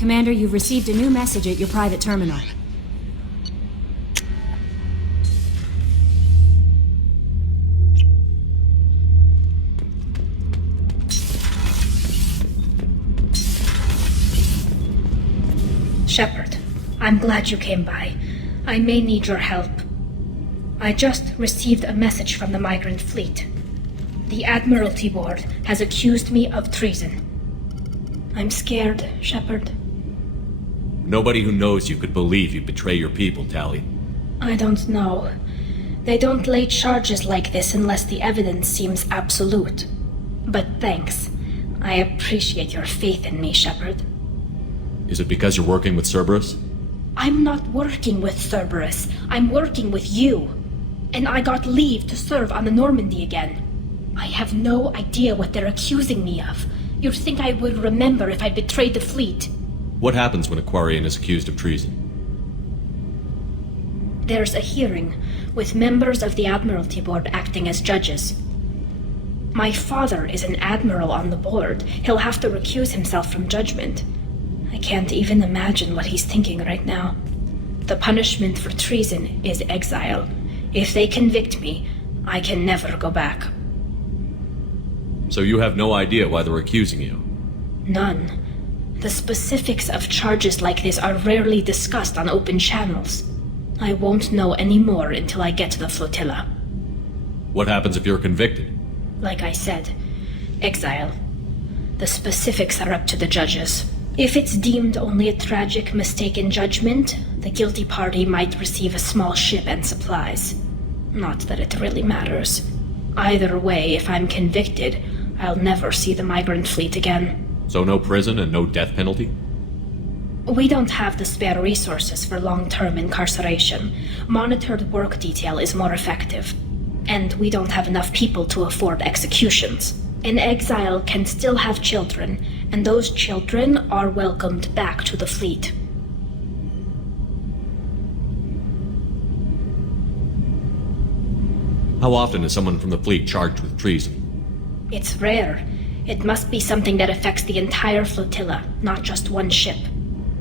Commander, you've received a new message at your private terminal. Shepard, I'm glad you came by. I may need your help. I just received a message from the migrant fleet. The Admiralty Board has accused me of treason. I'm scared, Shepard. Nobody who knows you could believe you betray your people, Tali. I don't know. They don't lay charges like this unless the evidence seems absolute. But thanks. I appreciate your faith in me, Shepard. Is it because you're working with Cerberus? I'm not working with Cerberus. I'm working with you. And I got leave to serve on the Normandy again. I have no idea what they're accusing me of. You'd think I would remember if I betrayed the fleet. What happens when a Quarian is accused of treason? There's a hearing, with members of the Admiralty Board acting as judges. My father is an admiral on the board. He'll have to recuse himself from judgment. I can't even imagine what he's thinking right now. The punishment for treason is exile. If they convict me, I can never go back. So you have no idea why they're accusing you? None. The specifics of charges like this are rarely discussed on open channels. I won't know any more until I get to the flotilla. What happens if you're convicted? Like I said, exile. The specifics are up to the judges. If it's deemed only a tragic mistake in judgment, the guilty party might receive a small ship and supplies. Not that it really matters. Either way, if I'm convicted, I'll never see the migrant fleet again. So no prison and no death penalty? We don't have the spare resources for long-term incarceration. Monitored work detail is more effective. And we don't have enough people to afford executions. An exile can still have children, and those children are welcomed back to the fleet. How often is someone from the fleet charged with treason? It's rare. It must be something that affects the entire flotilla, not just one ship.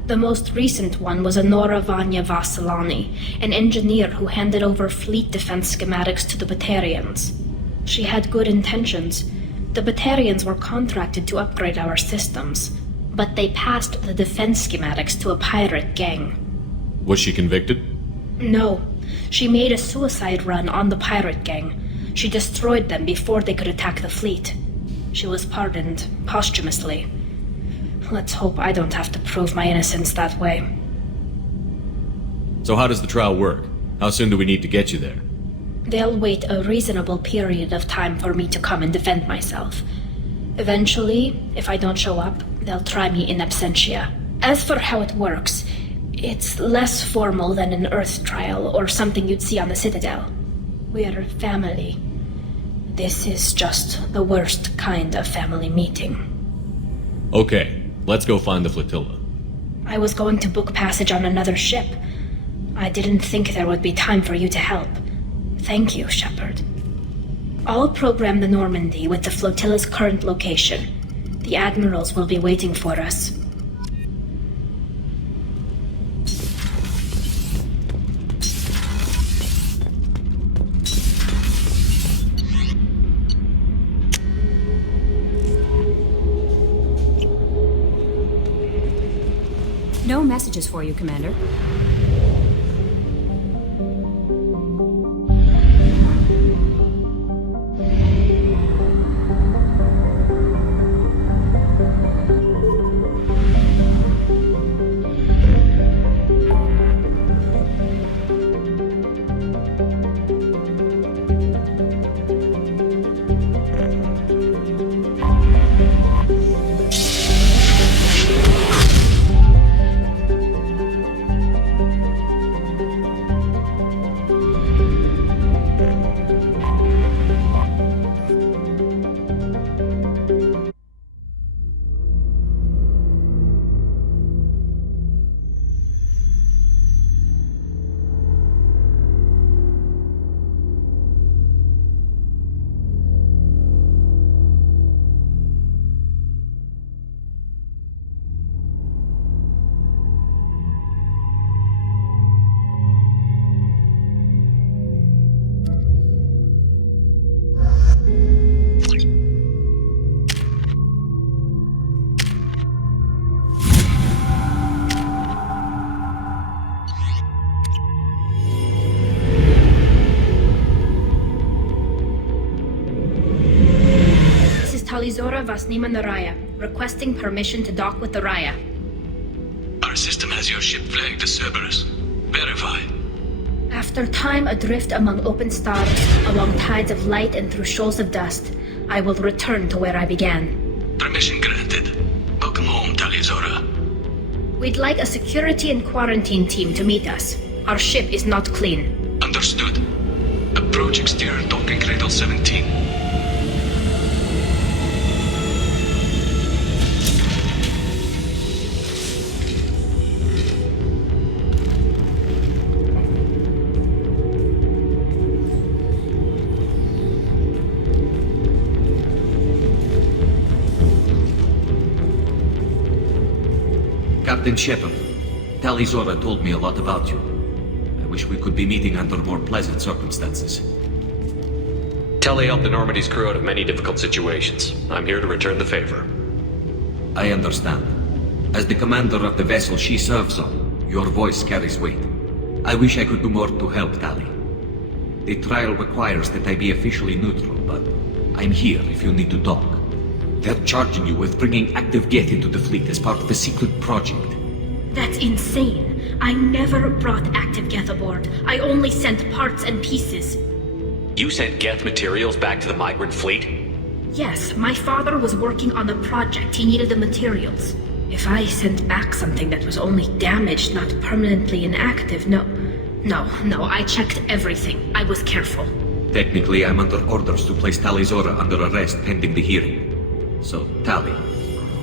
The most recent one was Honora Vanya Vassilani, an engineer who handed over fleet defense schematics to the Batarians. She had good intentions. The Batarians were contracted to upgrade our systems, but they passed the defense schematics to a pirate gang. Was she convicted? No. She made a suicide run on the pirate gang. She destroyed them before they could attack the fleet. She was pardoned posthumously. Let's hope I don't have to prove my innocence that way. So how does the trial work? How soon do we need to get you there? They'll wait a reasonable period of time for me to come and defend myself. Eventually, if I don't show up, they'll try me in absentia. As for how it works, it's less formal than an Earth trial or something you'd see on the Citadel. We're family. This is just the worst kind of family meeting. Okay, let's go find the flotilla. I was going to book passage on another ship. I didn't think there would be time for you to help. Thank you, Shepard. I'll program the Normandy with the flotilla's current location. The admirals will be waiting for us. No messages for you, Commander. Talizora Vasnima Naraya, requesting permission to dock with the Raya. Our system has your ship flagged as Cerberus. Verify. After time adrift among open stars, along tides of light and through shoals of dust, I will return to where I began. Permission granted. Welcome home, Talizora. We'd like a security and quarantine team to meet us. Our ship is not clean. Understood. Approach exterior docking cradle 17. Captain Shepard, Talizora told me a lot about you. I wish we could be meeting under more pleasant circumstances. Tali helped the Normandy's crew out of many difficult situations. I'm here to return the favor. I understand. As the commander of the vessel she serves on, your voice carries weight. I wish I could do more to help Tali. The trial requires that I be officially neutral, but I'm here if you need to talk. They're charging you with bringing active Geth into the fleet as part of a secret project. That's insane. I never brought active Geth aboard. I only sent parts and pieces. You sent Geth materials back to the migrant fleet? Yes, my father was working on a project. He needed the materials. If I sent back something that was only damaged, not permanently inactive, no, I checked everything. I was careful. Technically, I'm under orders to place Talizora under arrest pending the hearing. So, Tali,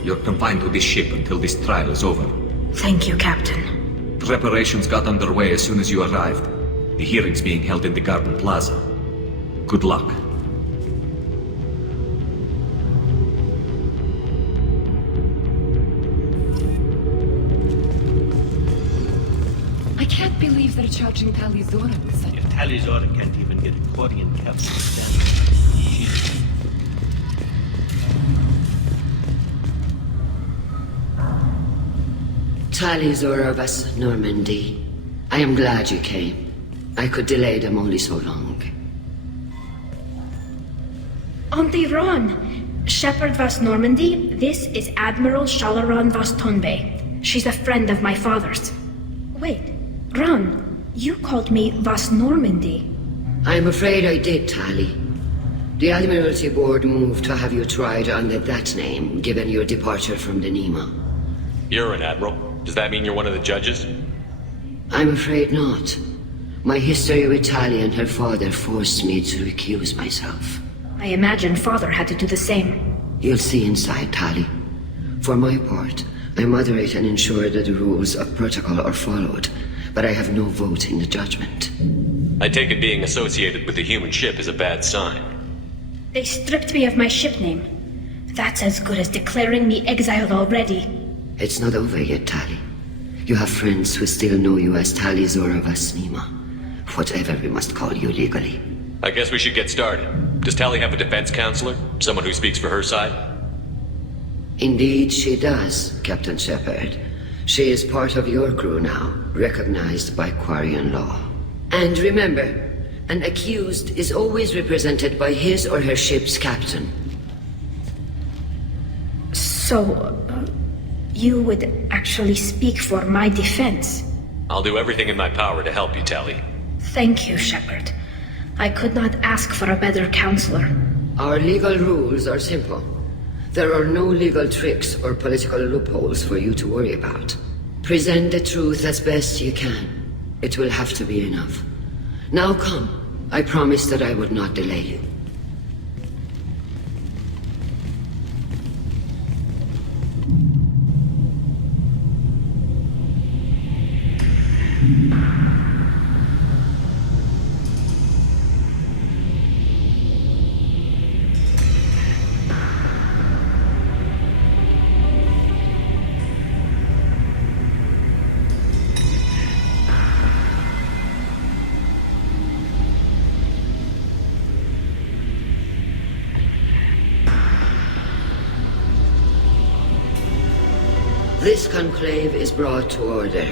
you're confined to this ship until this trial is over. Thank you, Captain. Preparations got underway as soon as you arrived. The hearing's being held in the Garden Plaza. Good luck. I can't believe they're charging Talizora with such... Talizora can't even get accordion capsule standard. Talizora of us, Normandy. I am glad you came. I could delay them only so long. Auntie Ron! Shepard Vas Normandy, this is Admiral Shalaran Vas Tonbe. She's a friend of my father's. Wait, Ron, you called me Vas Normandy. I'm afraid I did, Tali. The Admiralty Board moved to have you tried under that name, given your departure from the Nima. You're an admiral. Does that mean you're one of the judges? I'm afraid not. My history with Tali and her father forced me to recuse myself. I imagine father had to do the same. You'll see inside, Tali. For my part, I moderate and ensure that the rules of protocol are followed, but I have no vote in the judgment. I take it being associated with the human ship is a bad sign. They stripped me of my ship name. That's as good as declaring me exiled already. It's not over yet, Tali. You have friends who still know you as Talizora Vasnima. Whatever we must call you legally. I guess we should get started. Does Tali have a defense counselor? Someone who speaks for her side? Indeed she does, Captain Shepard. She is part of your crew now, recognized by Quarian law. And remember, an accused is always represented by his or her ship's captain. So, you would actually speak for my defense? I'll do everything in my power to help you, Tali. Thank you, Shepard. I could not ask for a better counselor. Our legal rules are simple. There are no legal tricks or political loopholes for you to worry about. Present the truth as best you can. It will have to be enough. Now come. I promised that I would not delay you. This conclave is brought to order.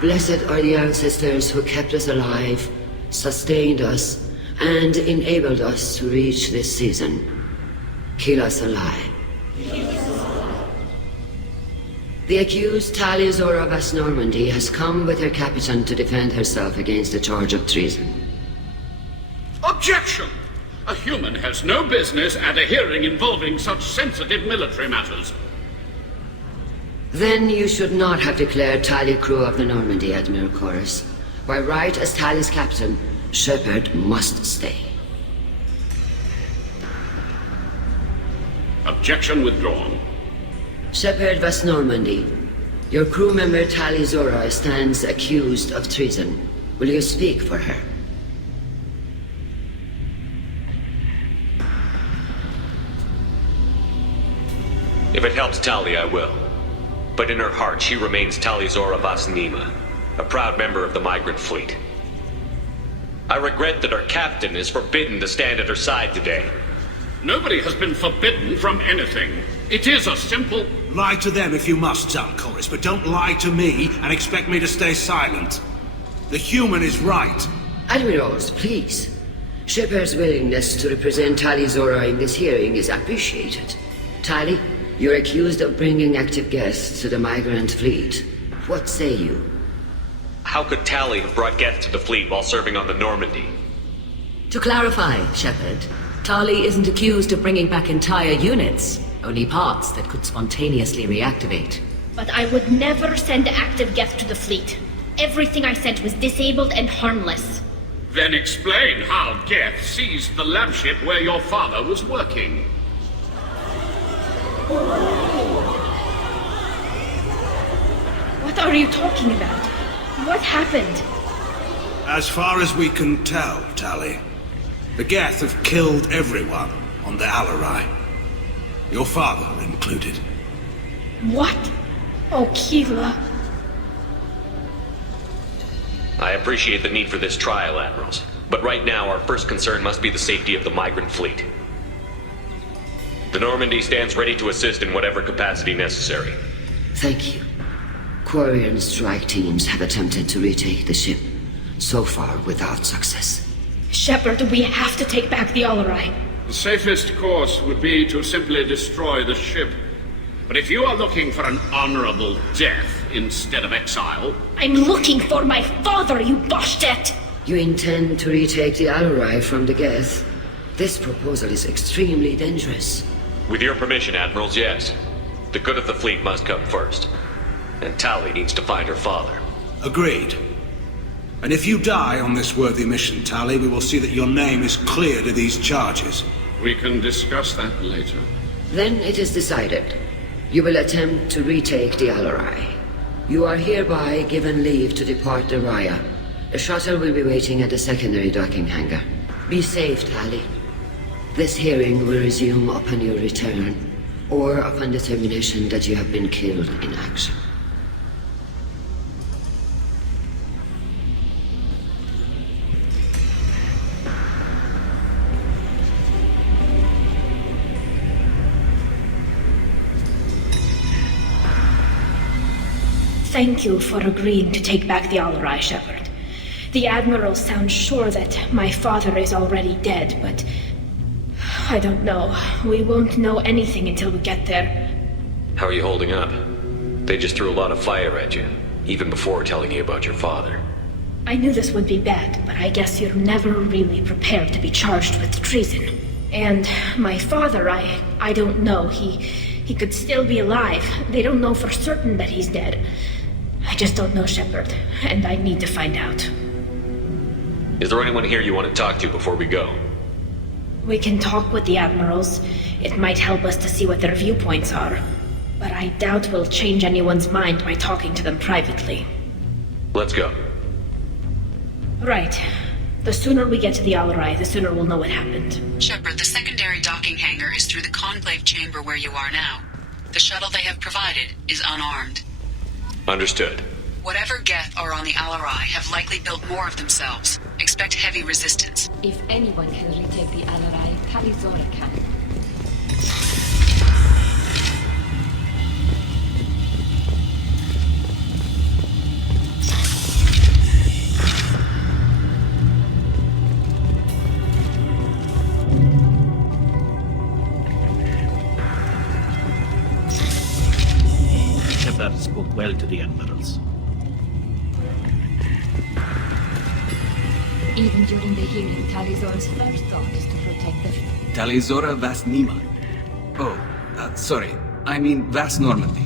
Blessed are the ancestors who kept us alive, sustained us, and enabled us to reach this season. Kill us alive. The accused Talia Zora of West Normandy has come with her captain to defend herself against the charge of treason. Objection! A human has no business at a hearing involving such sensitive military matters. Then you should not have declared Talia crew of the Normandy, Admiral Chorus. By right as Talia's captain, Shepard must stay. Objection withdrawn. Shepard West Normandy, your crew member Talia Zora stands accused of treason. Will you speak for her? If it helps Tali, I will. But in her heart, she remains Tali Zora Vas Nima, a proud member of the migrant fleet. I regret that our captain is forbidden to stand at her side today. Nobody has been forbidden from anything. It is a simple... Lie to them if you must, Chorus, but don't lie to me and expect me to stay silent. The human is right. Admirals, please. Shepard's willingness to represent Talia Zora in this hearing is appreciated. Tali, you're accused of bringing active guests to the migrant fleet. What say you? How could Tali have brought Geth to the fleet while serving on the Normandy? To clarify, Shepard, Tali isn't accused of bringing back entire units, only parts that could spontaneously reactivate. But I would never send active Geth to the fleet. Everything I sent was disabled and harmless. Then explain how Geth seized the lab ship where your father was working. What are you talking about? What happened? As far as we can tell, Tali, the Geth have killed everyone on the Alarai. Your father included. What? Oh, Keela. I appreciate the need for this trial, Admirals. But right now, our first concern must be the safety of the migrant fleet. The Normandy stands ready to assist in whatever capacity necessary. Thank you. Quarian strike teams have attempted to retake the ship, so far without success. Shepard, we have to take back the Alarai. The safest course would be to simply destroy the ship. But if you are looking for an honorable death instead of exile... I'm looking for my father, you bastet! You intend to retake the Alarai from the Geth? This proposal is extremely dangerous. With your permission, Admirals, yes. The good of the fleet must come first. And Tali needs to find her father. Agreed. And if you die on this worthy mission, Tali, we will see that your name is cleared of these charges. We can discuss that later. Then it is decided. You will attempt to retake the Alarai. You are hereby given leave to depart the Raya. The shuttle will be waiting at the secondary docking hangar. Be safe, Tali. This hearing will resume upon your return, or upon determination that you have been killed in action. Thank you for agreeing to take back the Alarai, Shepard. The Admiral sounds sure that my father is already dead, but... I don't know. We won't know anything until we get there. How are you holding up? They just threw a lot of fire at you, even before telling you about your father. I knew this would be bad, but I guess you're never really prepared to be charged with treason. And my father, I don't know. He could still be alive. They don't know for certain that he's dead. I just don't know, Shepard, and I need to find out. Is there anyone here you want to talk to before we go? We can talk with the Admirals. It might help us to see what their viewpoints are. But I doubt we'll change anyone's mind by talking to them privately. Let's go. Right. The sooner we get to the Alarai, the sooner we'll know what happened. Shepard, the secondary docking hangar is through the conclave chamber where you are now. The shuttle they have provided is unarmed. Understood. Whatever Geth are on the Alarai have likely built more of themselves. Expect heavy resistance. If anyone can retake the Alarai, Tali Zora can. Shepard spoke well to the admirals. Even during the hearing, Tali'Zorah's first thought is to protect the... Tali'Zorah Vas Nima. Oh, sorry. I mean Vas Normandy.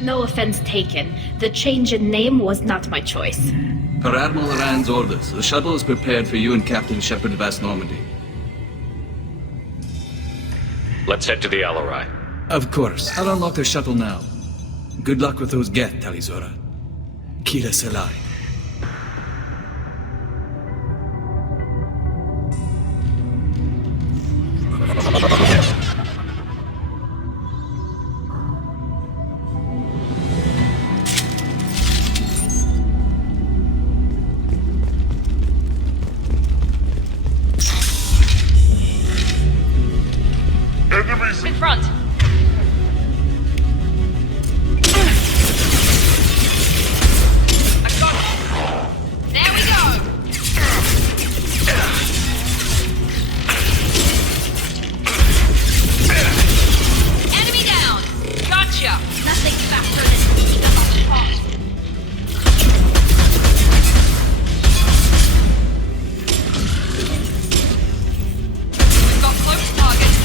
No offense taken. The change in name was not my choice. Per Admiral Rand's orders, the shuttle is prepared for you and Captain Shepard Vas Normandy. Let's head to the Alarai. Of course. I'll unlock the shuttle now. Good luck with those Geth, Tali'Zorah. Kila Selai. In front. I got it. There we go. Enemy down. Gotcha. Nothing faster than picking up a shot. We've got close targets.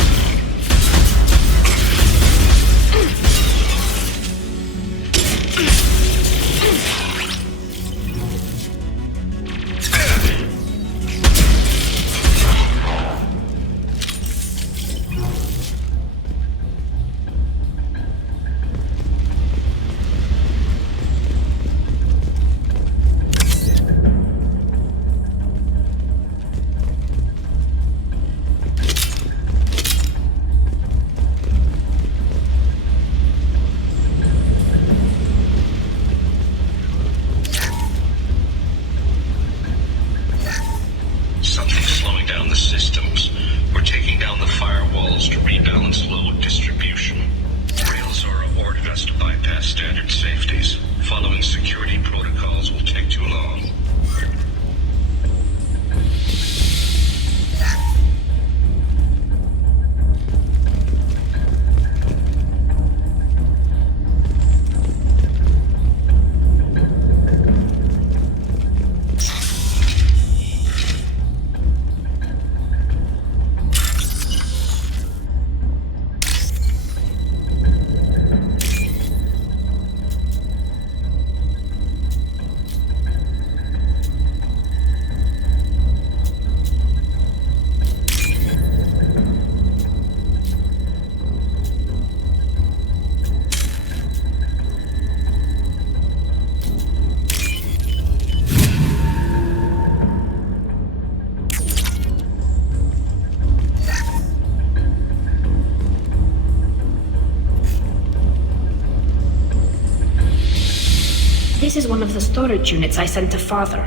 This is one of the storage units I sent to Father.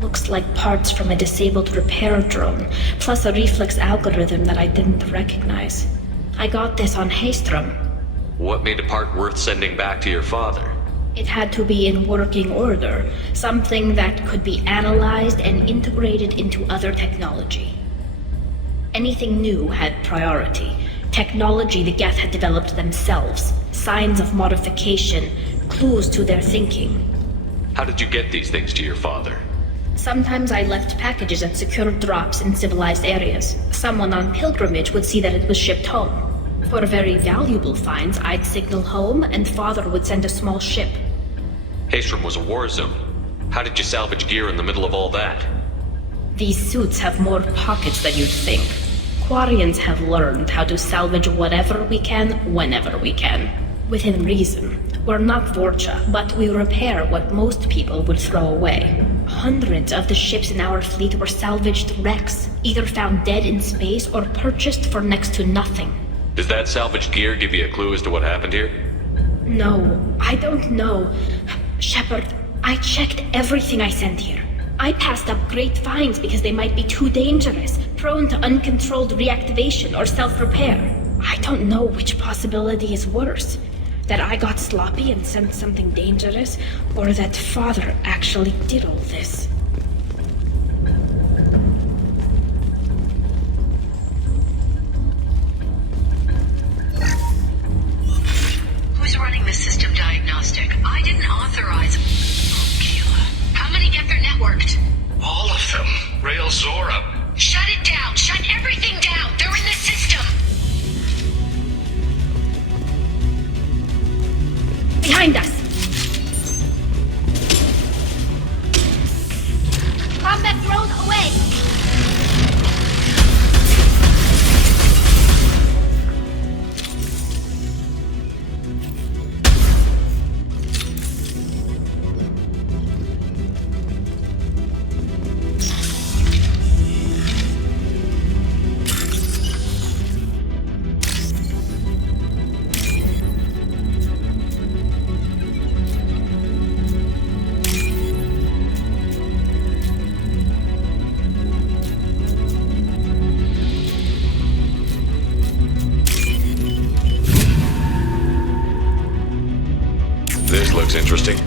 Looks like parts from a disabled repair drone, plus a reflex algorithm that I didn't recognize. I got this on Haystrom. What made a part worth sending back to your father? It had to be in working order, something that could be analyzed and integrated into other technology. Anything new had priority. Technology the Geth had developed themselves, signs of modification, clues to their thinking. How did you get these things to your father? Sometimes I left packages at secured drops in civilized areas. Someone on pilgrimage would see that it was shipped home. For very valuable finds, I'd signal home and Father would send a small ship. Haystrom was a war zone. How did you salvage gear in the middle of all that? These suits have more pockets than you'd think. Quarians have learned how to salvage whatever we can, whenever we can. Within reason. We're not Vorcha, but we repair what most people would throw away. Hundreds of the ships in our fleet were salvaged wrecks, either found dead in space or purchased for next to nothing. Does that salvaged gear give you a clue as to what happened here? No, I don't know. Shepard, I checked everything I sent here. I passed up great finds because they might be too dangerous, prone to uncontrolled reactivation or self-repair. I don't know which possibility is worse. That I got sloppy and sent something dangerous, or that Father actually did all this. networked. All of them. Rail Zora. Shut it down! Shut everything down! They're in the system! Behind us! Combat drone away! This looks interesting.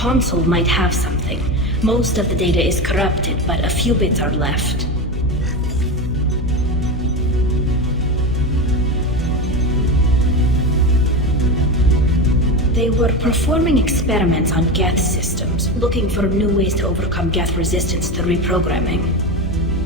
console might have something. Most of the data is corrupted, but a few bits are left. They were performing experiments on Geth systems, looking for new ways to overcome Geth resistance to reprogramming.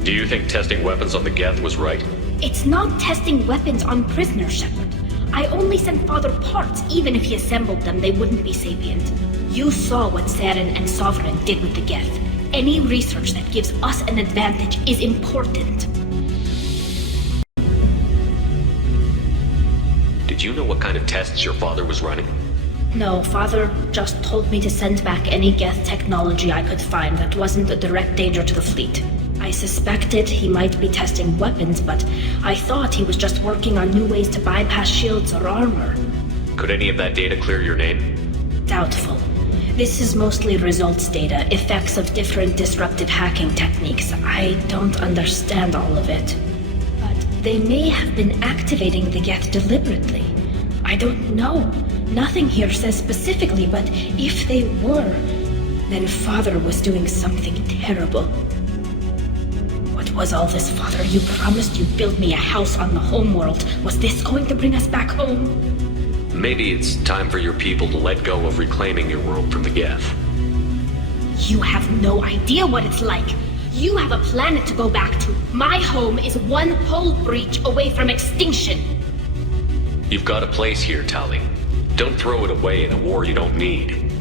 Do you think testing weapons on the Geth was right? It's not testing weapons on prisoners, Shepard. I only sent Father parts. Even if he assembled them, they wouldn't be sapient. You saw what Saren and Sovereign did with the Geth. Any research that gives us an advantage is important. Did you know what kind of tests your father was running? No, Father just told me to send back any Geth technology I could find that wasn't a direct danger to the fleet. I suspected he might be testing weapons, but I thought he was just working on new ways to bypass shields or armor. Could any of that data clear your name? Doubtful. This is mostly results data, effects of different disruptive hacking techniques. I don't understand all of it. But They may have been activating the Geth deliberately. I don't know. Nothing here says specifically, but if they were, then Father was doing something terrible. What was all this, Father? You promised you'd build me a house on the homeworld. Was this going to bring us back home? Maybe it's time for your people to let go of reclaiming your world from the Geth. You have no idea what it's like. You have a planet to go back to. My home is one hull breach away from extinction. You've got a place here, Tali. Don't throw it away in a war you don't need.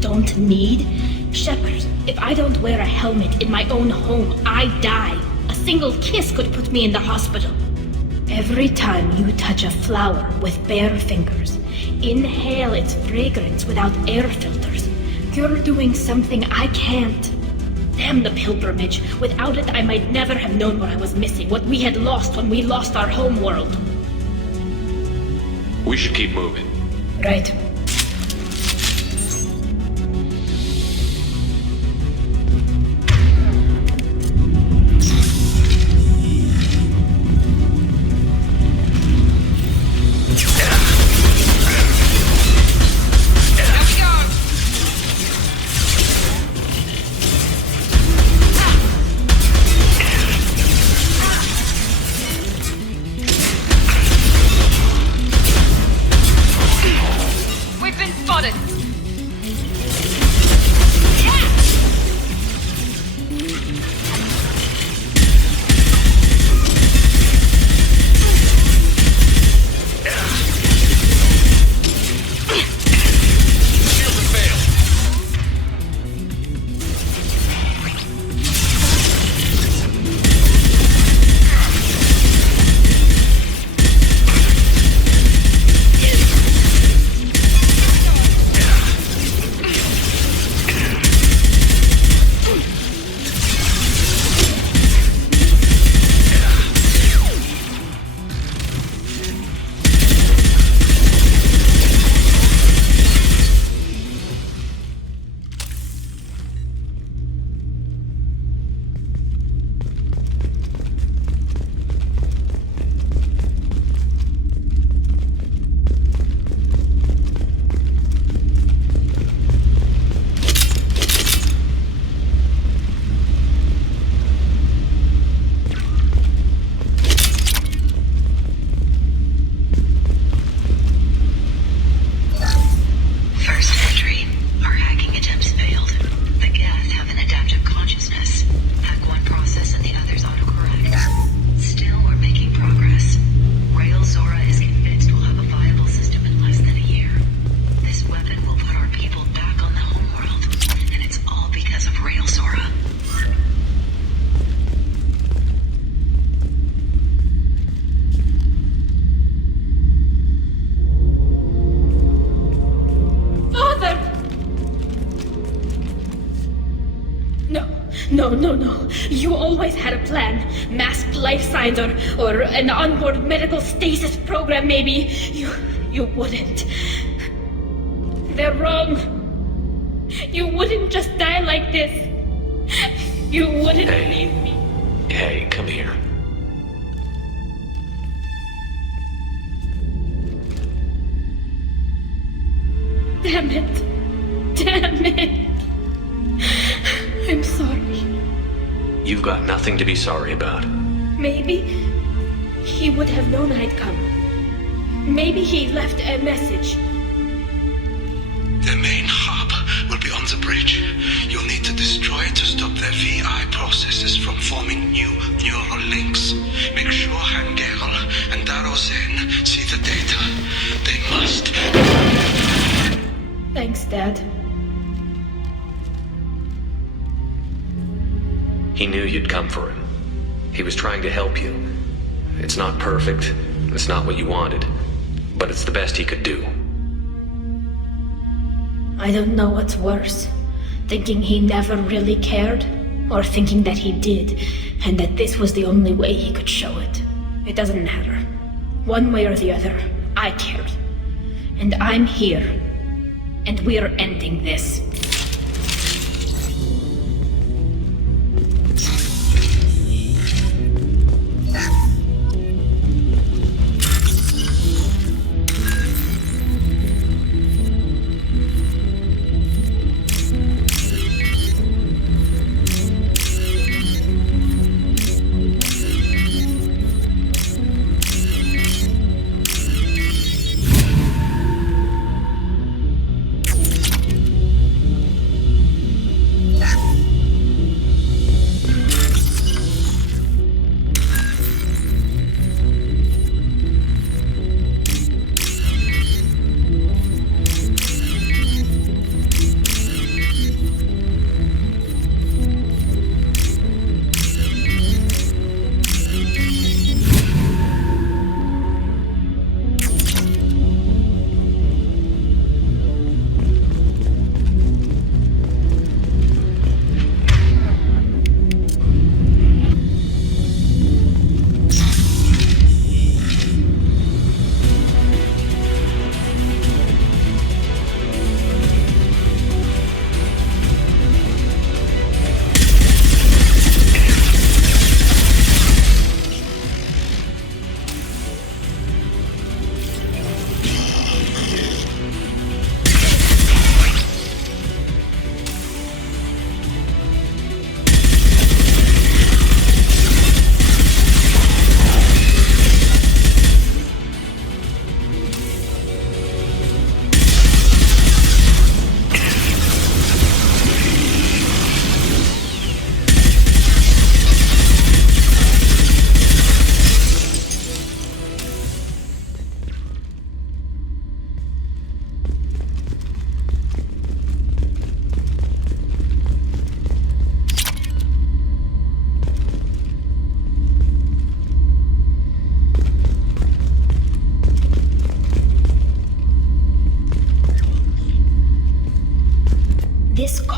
Don't need? Shepard, if I don't wear a helmet in my own home, I die. A single kiss could put me in the hospital. Every time you touch a flower with bare fingers, inhale its fragrance without air filters, you're doing something I can't. Damn the pilgrimage. Without it, I might never have known what I was missing, what we had lost when we lost our home world. We should keep moving. Right. No. You always had a plan. Masked life signs or an onboard medical stasis program, maybe. You wouldn't. They're wrong. You wouldn't just die like this. You wouldn't leave me. Hey, come here. Damn it. I'm sorry. You've got nothing to be sorry about. Maybe he would have known I'd come. Maybe he left a message. The main hub will be on the bridge. You'll need to destroy it to stop their VI processes from forming new neural links. Make sure Hangel and Darozen see the data. They must. Thanks, Dad. He knew you'd come for him. He was trying to help you. It's not perfect. It's not what you wanted. But it's the best he could do. I don't know what's worse. Thinking he never really cared, or thinking that he did, and that this was the only way he could show it. It doesn't matter. One way or the other, I cared. And I'm here. And we're ending this.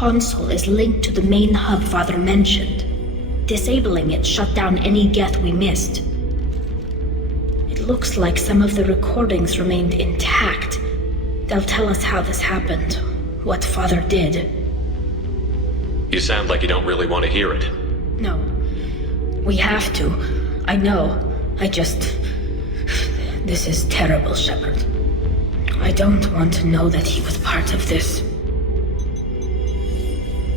console is linked to the main hub Father mentioned. Disabling it shut down any Geth we missed. It looks like some of the recordings remained intact. They'll tell us how this happened, what Father did. You sound like you don't really want to hear it. No. We have to. I know. This is terrible, Shepard. I don't want to know that he was part of this.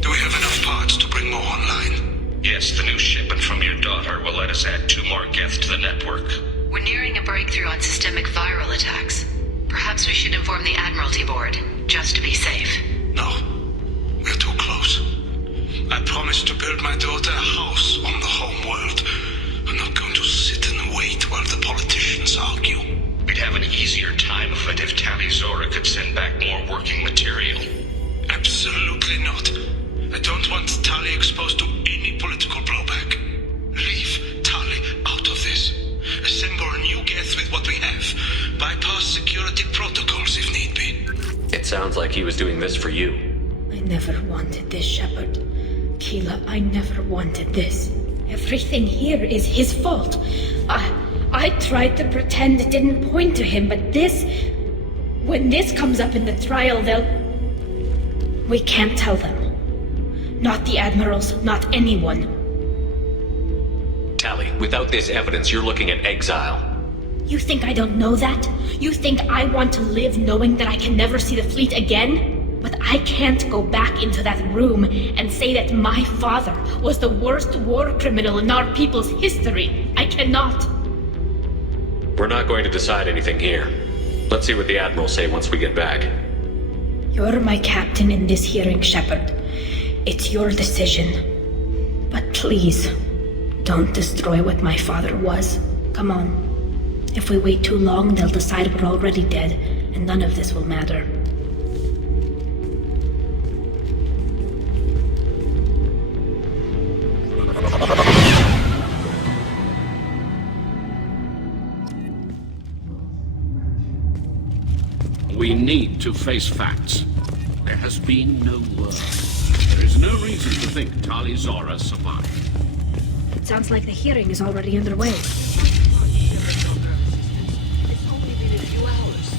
Do we have enough parts to bring more online? Yes, the new shipment from your daughter will let us add 2 more Geth to the network. We're nearing a breakthrough on systemic viral attacks. Perhaps we should inform the Admiralty Board, just to be safe. No. We're too close. I promised to build my daughter a house on the home world. I'm not going to sit and wait while the politicians argue. We'd have an easier time of it if Tali Zora could send back more working material. Absolutely not. I don't want Tali exposed to any political blowback. Leave Tali out of this. Assemble new Geth with what we have. Bypass security protocols if need be. It sounds like he was doing this for you. I never wanted this, Shepard. Keela, I never wanted this. Everything here is his fault. I tried to pretend it didn't point to him, but when this comes up in the trial, we can't tell them. Not the admirals, not anyone. Tali, without this evidence, you're looking at exile. You think I don't know that? You think I want to live knowing that I can never see the fleet again? But I can't go back into that room and say that my father was the worst war criminal in our people's history. I cannot. We're not going to decide anything here. Let's see what the Admirals say once we get back. You're my captain in this hearing, Shepard. It's your decision. But please, don't destroy what my father was. Come on. If we wait too long, they'll decide we're already dead, and none of this will matter. We need to face facts. There has been no word. There is no reason to think Tali Zora survived. It sounds like the hearing is already underway. It's only been a few hours.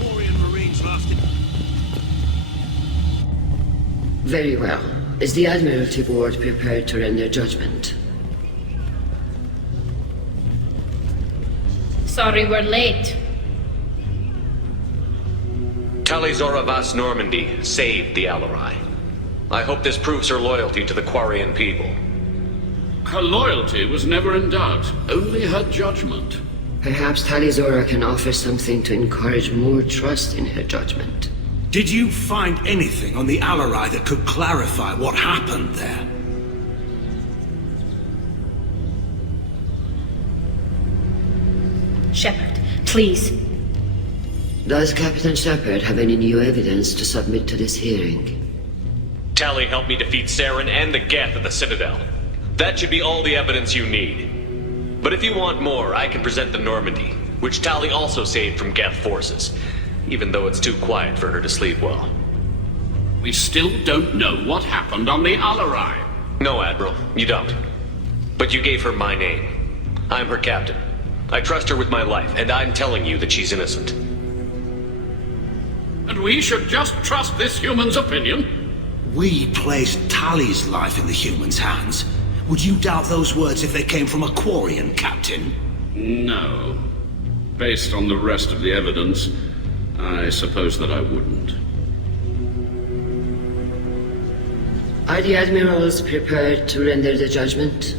Quarian Marines lasted. Very well. Is the Admiralty Board prepared to render judgment? Sorry we're late. Tali Zora Vas Normandy saved the Alarai. I hope this proves her loyalty to the Quarian people. Her loyalty was never in doubt, only her judgment. Perhaps Tali Zora can offer something to encourage more trust in her judgment. Did you find anything on the Alarai that could clarify what happened there? Shepard, please. Does Captain Shepard have any new evidence to submit to this hearing? Tali helped me defeat Saren and the Geth at the Citadel. That should be all the evidence you need. But if you want more, I can present the Normandy, which Tali also saved from Geth forces, even though it's too quiet for her to sleep well. We still don't know what happened on the Alarai. No, Admiral, you don't. But you gave her my name. I'm her captain. I trust her with my life, and I'm telling you that she's innocent. And we should just trust this human's opinion? We placed Tali's life in the human's hands. Would you doubt those words if they came from a Quarian, Captain? No. Based on the rest of the evidence, I suppose that I wouldn't. Are the Admirals prepared to render the judgment?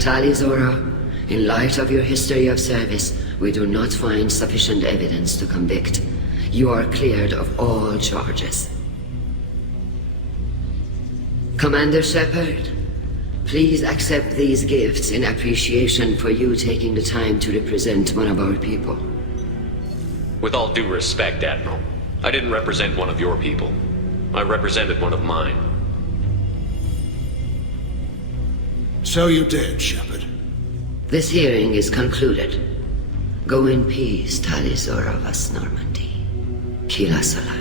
Tali Zora, in light of your history of service, we do not find sufficient evidence to convict. You are cleared of all charges. Commander Shepard, please accept these gifts in appreciation for you taking the time to represent one of our people. With all due respect, Admiral, I didn't represent one of your people. I represented one of mine. So you did, Shepard. This hearing is concluded. Go in peace, Talizora vas Normandy. Kila Salai.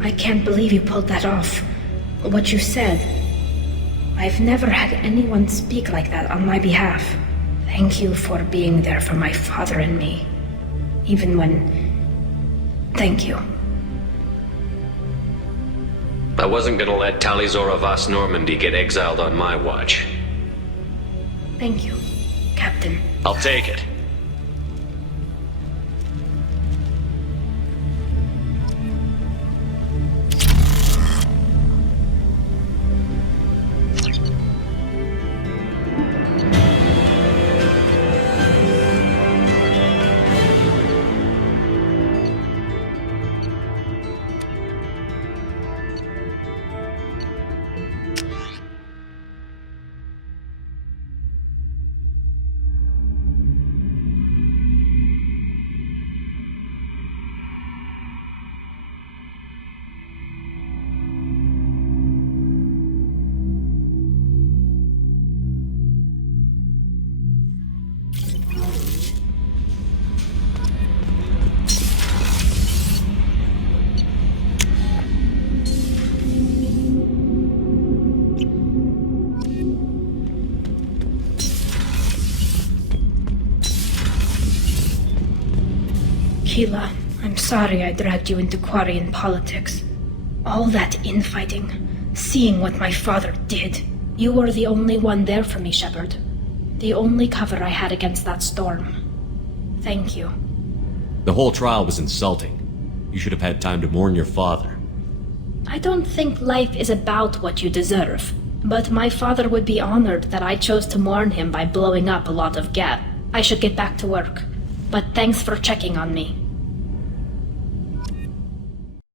I can't believe you pulled that off. What you said. I've never had anyone speak like that on my behalf. Thank you for being there for my father and me. Even when... Thank you. I wasn't gonna let Talizora vas Normandy get exiled on my watch. Thank you, Captain. I'll take it. Keela, I'm sorry I dragged you into Quarian politics. All that infighting, seeing what my father did. You were the only one there for me, Shepard. The only cover I had against that storm. Thank you. The whole trial was insulting. You should have had time to mourn your father. I don't think life is about what you deserve, but my father would be honored that I chose to mourn him by blowing up a lot of gas. I should get back to work, but thanks for checking on me.